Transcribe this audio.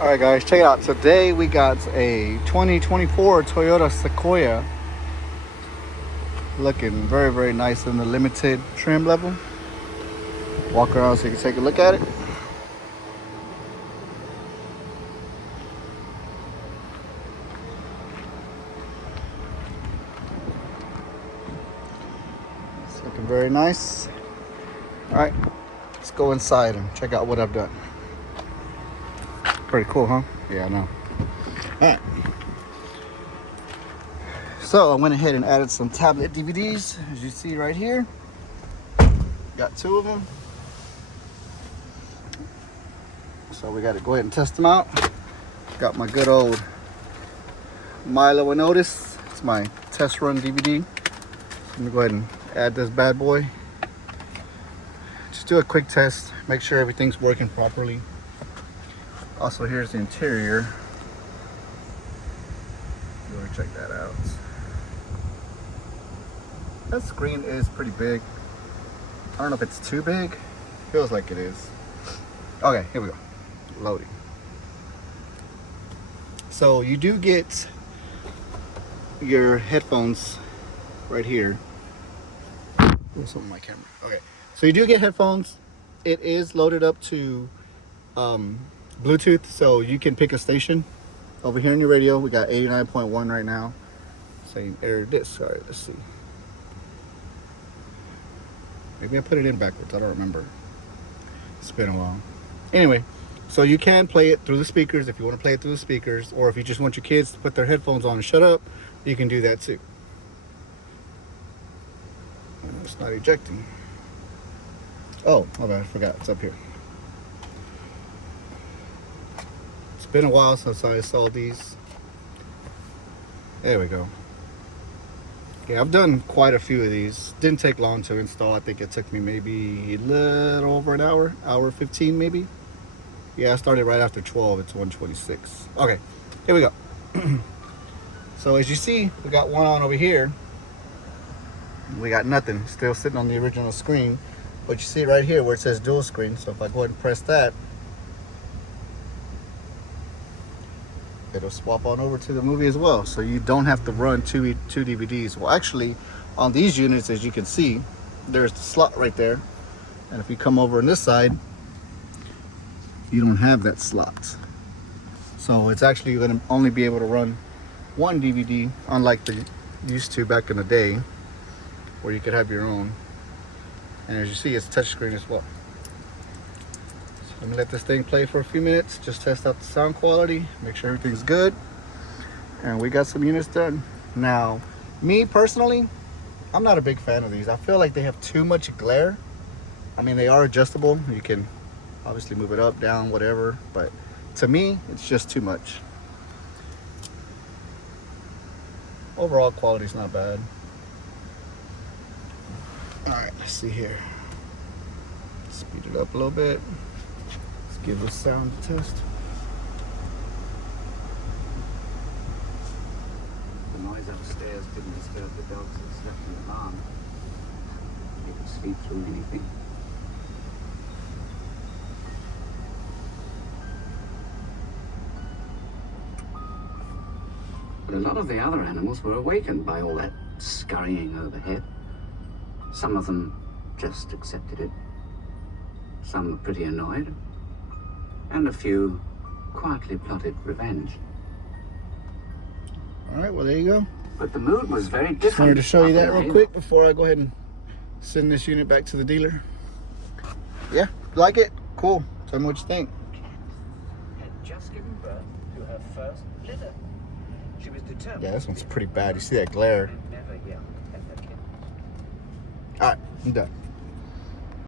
All right, guys, check it out. Today we got a 2024 Toyota Sequoia, looking very, very nice in the limited trim level. Walk around so you can take a look at it. It's looking very nice. All right, let's go inside and check out what I've done. Pretty cool, huh? Yeah, I know. All right. So I went ahead and added some tablet DVDs, as you see right here. Got 2 of them. So we got to go ahead and test them out. Got my good old Milo and Otis. It's my test run DVD. Let me go ahead and add this bad boy. Just do a quick test. Make sure everything's working properly. Also, here's the interior. You want to check that out. That screen is pretty big. I don't know if it's too big. Feels like it is. Okay, here we go. Loading. So you do get your headphones right here. What's on my camera? Okay. So you do get headphones. It is loaded up to Bluetooth, so you can pick a station. Over here in your radio, we got 89.1 right now. Saying air disc. All right, let's see. Maybe I put it in backwards. I don't remember. It's been a while. Anyway, so you can play it through the speakers if you want to play it through the speakers, or if you just want your kids to put their headphones on and shut up, you can do that too. It's not ejecting. Oh, my bad. I forgot. It's up here. It's been a while since I saw these. There we go. Yeah, I've done quite a few of these. Didn't take long to install. I think it took me maybe a little over an hour 15 maybe. Yeah, I started right after 12. It's 1:26. Okay, here we go. So as you see, we got one on over here. We got nothing, still sitting on the original screen. But you see right here where it says dual screen. So if I go ahead and press that, it'll swap on over to the movie as well. So you don't have to run two DVDs. Well, actually, on these units, as you can see, there's the slot right there. And if you come over on this side, you don't have that slot. So it's actually going to only be able to run one DVD, unlike the used to back in the day, where you could have your own. And as you see, it's touchscreen as well. Let me let this thing play for a few minutes, just test out the sound quality, make sure everything's good. And we got some units done. Now, me personally, I'm not a big fan of these. I feel like they have too much glare. I mean, they are adjustable. You can obviously move it up, down, whatever. But to me, it's just too much. Overall quality's not bad. All right, let's see here. Speed it up a little bit. Give the sound a test. The noise upstairs didn't disturb the dogs that slept in the barn. They could sleep through anything. But a lot of the other animals were awakened by all that scurrying overhead. Some of them just accepted it. Some were pretty annoyed. And a few quietly plotted revenge. All right, well, there you go. But the mood was very different. Just wanted to show you that real quick before I go ahead and send this unit back to the dealer. Yeah, like it? Cool. Tell me what you think. Had just given birth to her first litter. She was determined. Yeah, this one's pretty bad. You see that glare? Never yelled at her kid. All right, I'm done.